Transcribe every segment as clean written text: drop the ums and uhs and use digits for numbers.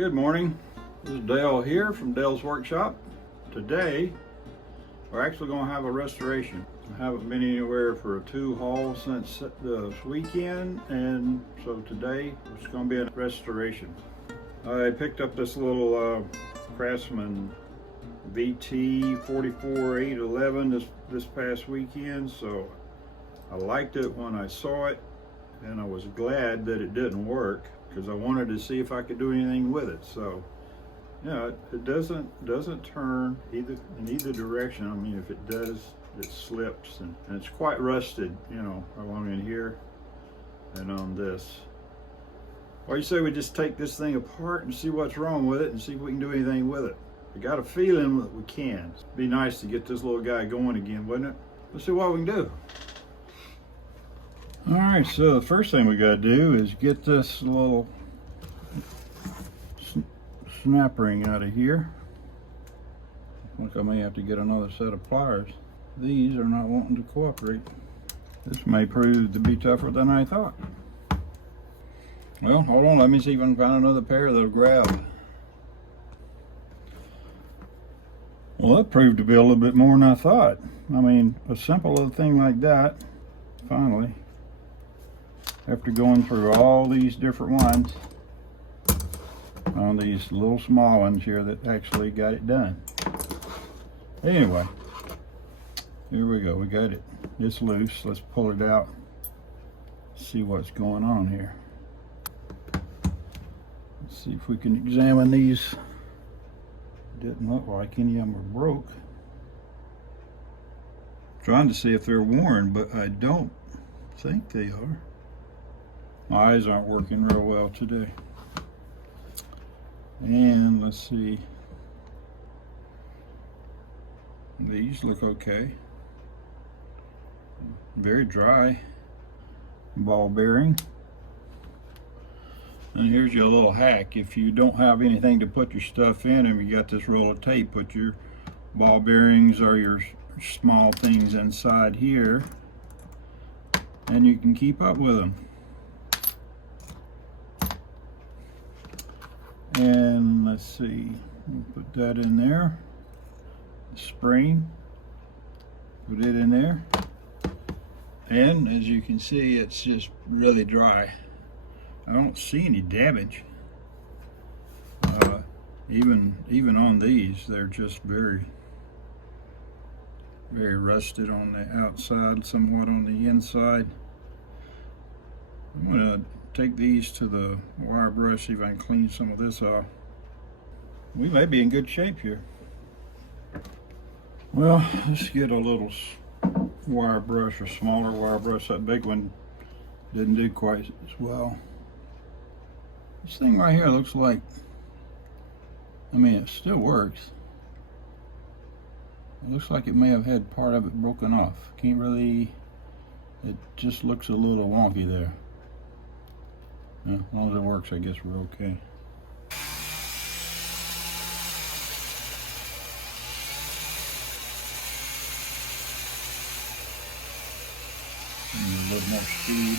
Good morning, this is Dale here from Dale's Workshop. Today we're actually going to have a restoration. I haven't been anywhere for a tool haul since this weekend, and so today it's going to be a restoration. I picked up this little Craftsman VT 44811 this past weekend, so I liked it when I saw it, and I was glad that it didn't work because I wanted to see if I could do anything with it. So yeah, it doesn't turn in either direction. I mean, if it does, it slips, and it's quite rusted, you know, along in here and on this. Well, you say we just take this thing apart and see what's wrong with it and see if we can do anything with it. I got a feeling that we can. It'd be nice to get this little guy going again, wouldn't it? Let's see what we can do. All right, so the first thing we got to do is get this little snap ring out of here. I think I may have to get another set of pliers. These are not wanting to cooperate. This may prove to be tougher than I thought. Well, hold on, let me see if I can find another pair that'll grab. Well, that proved to be a little bit more than I thought. I mean, a simple little thing like that, finally, after going through all these different ones on these little small ones here that actually got it done. Anyway, here we go. We got it. It's loose. Let's pull it out. See what's going on here. Let's see if we can examine these. Didn't look like any of them were broke. Trying to see if they're worn, but I don't think they are. My eyes aren't working real well today. And let's see. These look okay. Very dry. Ball bearing. And here's your little hack. If you don't have anything to put your stuff in and you got this roll of tape, put your ball bearings or your small things inside here, and you can keep up with them. And let's see, we'll put that in there. Spring, put it in there. And as you can see, it's just really dry. I don't see any damage. Even on these, they're just very rusted on the outside, somewhat on the inside. I'm gonna take these to the wire brush, see if I can clean some of this off. We may be in good shape here. Well, let's get a little wire brush, or smaller wire brush. That big one didn't do quite as well. This thing right here looks like, I mean, it still works. It looks like it may have had part of it broken off. Can't really, it just looks a little wonky there. Yeah, as long as it works, I guess we're okay. A little more speed.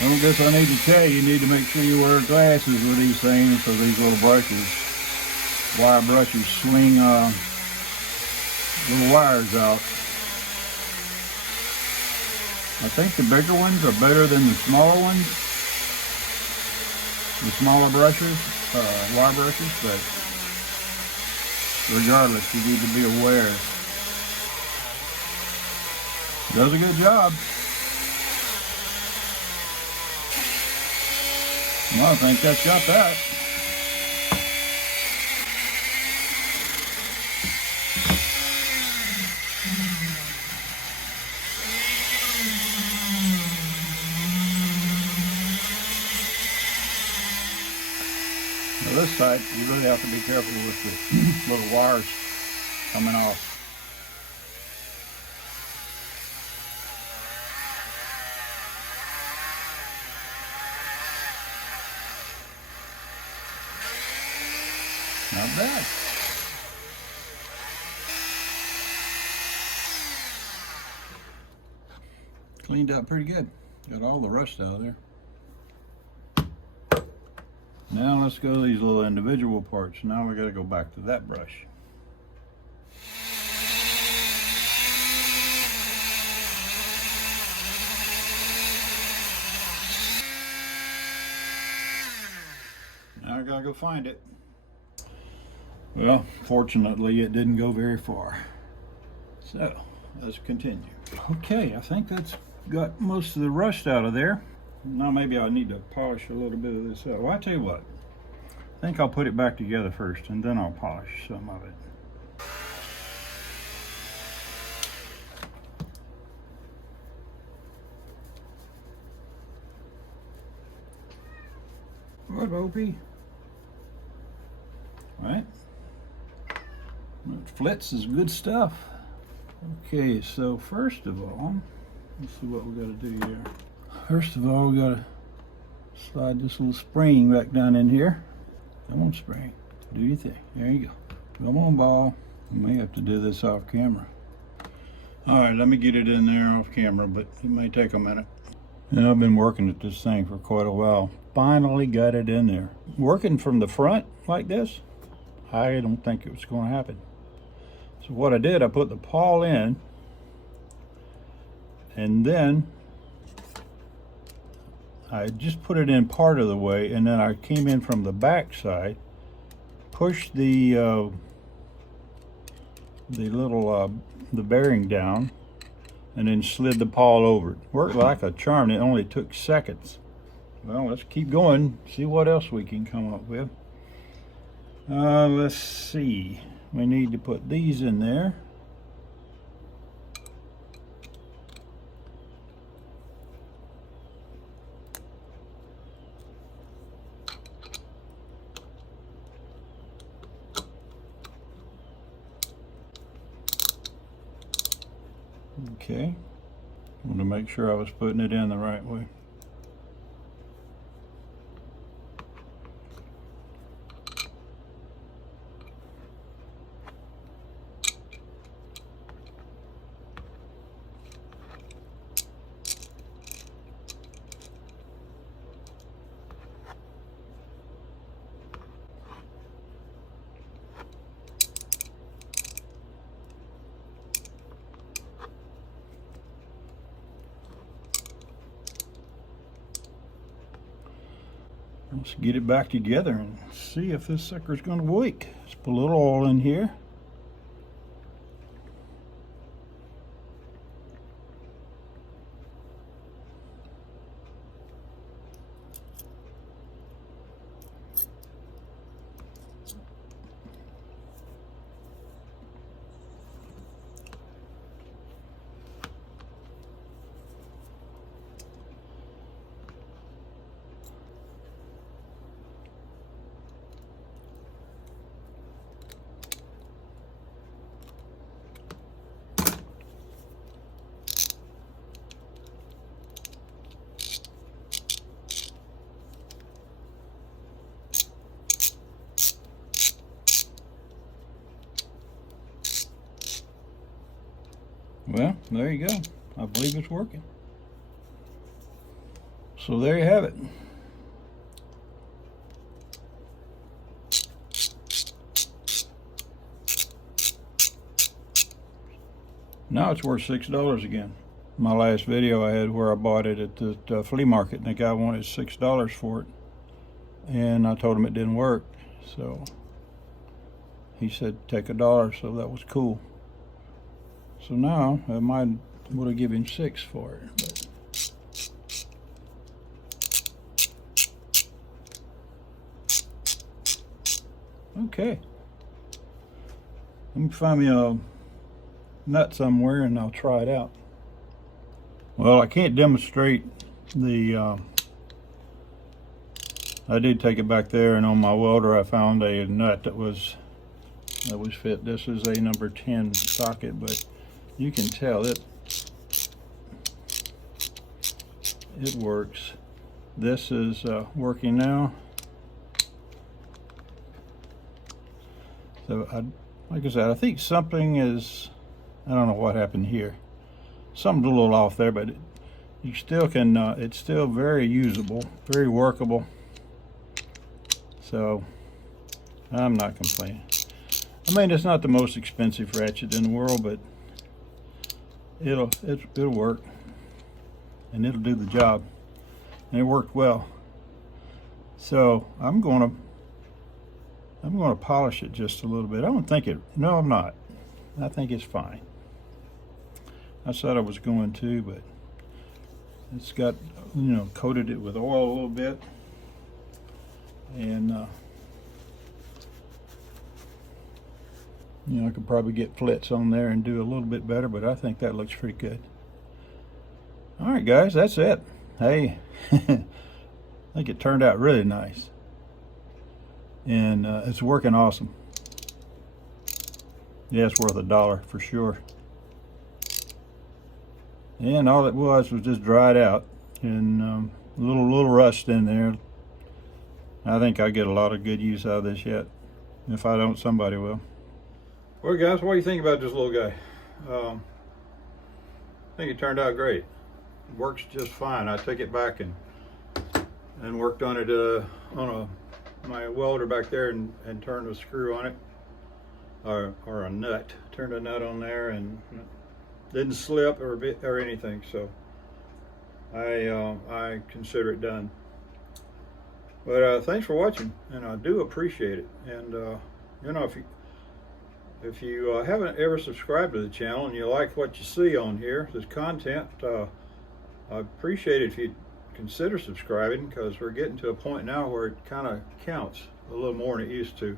Well, I guess I need to tell you, you need to make sure you wear glasses with these things, so these little brushes, wire brushes, swing little wires out. I think the bigger ones are better than the smaller ones, the smaller brushes, wire brushes, but regardless, you need to be aware. Does a good job. Well, I think that's got that. Now this side, you really have to be careful with the little wires coming off. Not bad. Cleaned up pretty good. Got all the rust out of there. Now let's go to these little individual parts. Now we got to go back to that brush. Now I gotta go find it. Well, fortunately it didn't go very far. So let's continue. Okay, I think that's got most of the rust out of there. Now maybe I need to polish a little bit of this out. Well, I tell you what, I think I'll put it back together first and then I'll polish some of it. What, Opie? Right? Flitz is good stuff. Okay, so first of all, let's see what we got to do here. First of all, we got to slide this little spring back down in here. Come on, spring. Do your thing. There you go. Come on, ball. We may have to do this off camera. All right, let me get it in there off camera, but it may take a minute. And I've been working at this thing for quite a while. Finally got it in there. Working from the front like this, I don't think it was going to happen. So what I did, I put the pawl in, and then I just put it in part of the way, and then I came in from the back side, pushed the bearing down, and then slid the pawl over it. Worked like a charm. It only took seconds. Well, let's keep going, see what else we can come up with. Let's see. We need to put these in there. Okay. I want to make sure I was putting it in the right way. Let's get it back together and see if this sucker's going to work. Let's put a little oil in here. Well, there you go. I believe it's working. So there you have it. Now it's worth $6 again. My last video I had where I bought it at the flea market, and the guy wanted $6 for it. And I told him it didn't work. So he said take $1, so that was cool. So now I would have given $6 for it. But. Okay. Let me find me a nut somewhere and I'll try it out. Well, I can't demonstrate the I did take it back there, and on my welder I found a nut that was fit. This is a number 10 socket, but you can tell it works. This is working now. So like I said, I think something is, I don't know what happened here. Something's a little off there, but you still can, it's still very usable, very workable. So I'm not complaining. I mean, it's not the most expensive ratchet in the world, but it'll work, and it'll do the job, and it worked well. So I'm gonna polish it just a little bit. I don't think it, no, I'm not. I think it's fine. I said I was going to, but it's got, you know, coated it with oil a little bit, and you know, I could probably get flits on there and do a little bit better, but I think that looks pretty good. All right, guys, that's it. Hey, I think it turned out really nice, and it's working awesome. Yeah, it's worth $1 for sure. And all it was just dried out, and a little rust in there. I think I'll get a lot of good use out of this yet. If I don't, somebody will. Well, guys, what do you think about this little guy? I think it turned out great. It works just fine. I took it back and worked on it on my welder back there, and turned a screw on it, or a nut. Turned a nut on there and didn't slip or anything. So I consider it done. But thanks for watching, and I do appreciate it. And you know, if you haven't ever subscribed to the channel and you like what you see on here, this content, I appreciate it if you consider subscribing, because we're getting to a point now where it kind of counts a little more than it used to.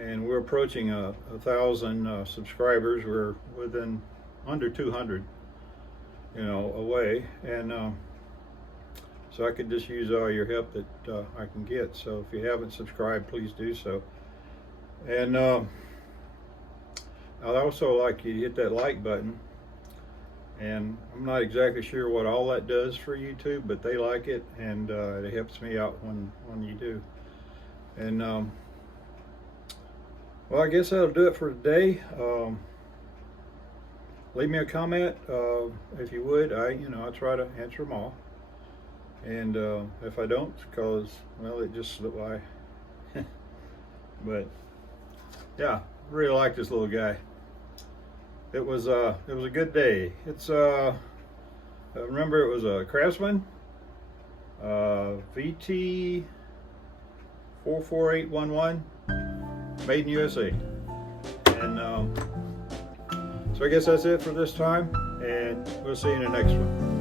And we're approaching 1,000 subscribers. We're within under 200, you know, away. And so I could just use all your help that I can get. So if you haven't subscribed, please do so. And I'd also like you to hit that like button. And I'm not exactly sure what all that does for YouTube, but they like it, and it helps me out when you do. And well, I guess that'll do it for today. Leave me a comment if you would. I try to answer them all. And if I don't, because, well, it just slipped by. But yeah, really like this little guy. It was a good day. It's I remember it was a Craftsman VT 44811, made in USA. And so I guess that's it for this time, and we'll see you in the next one.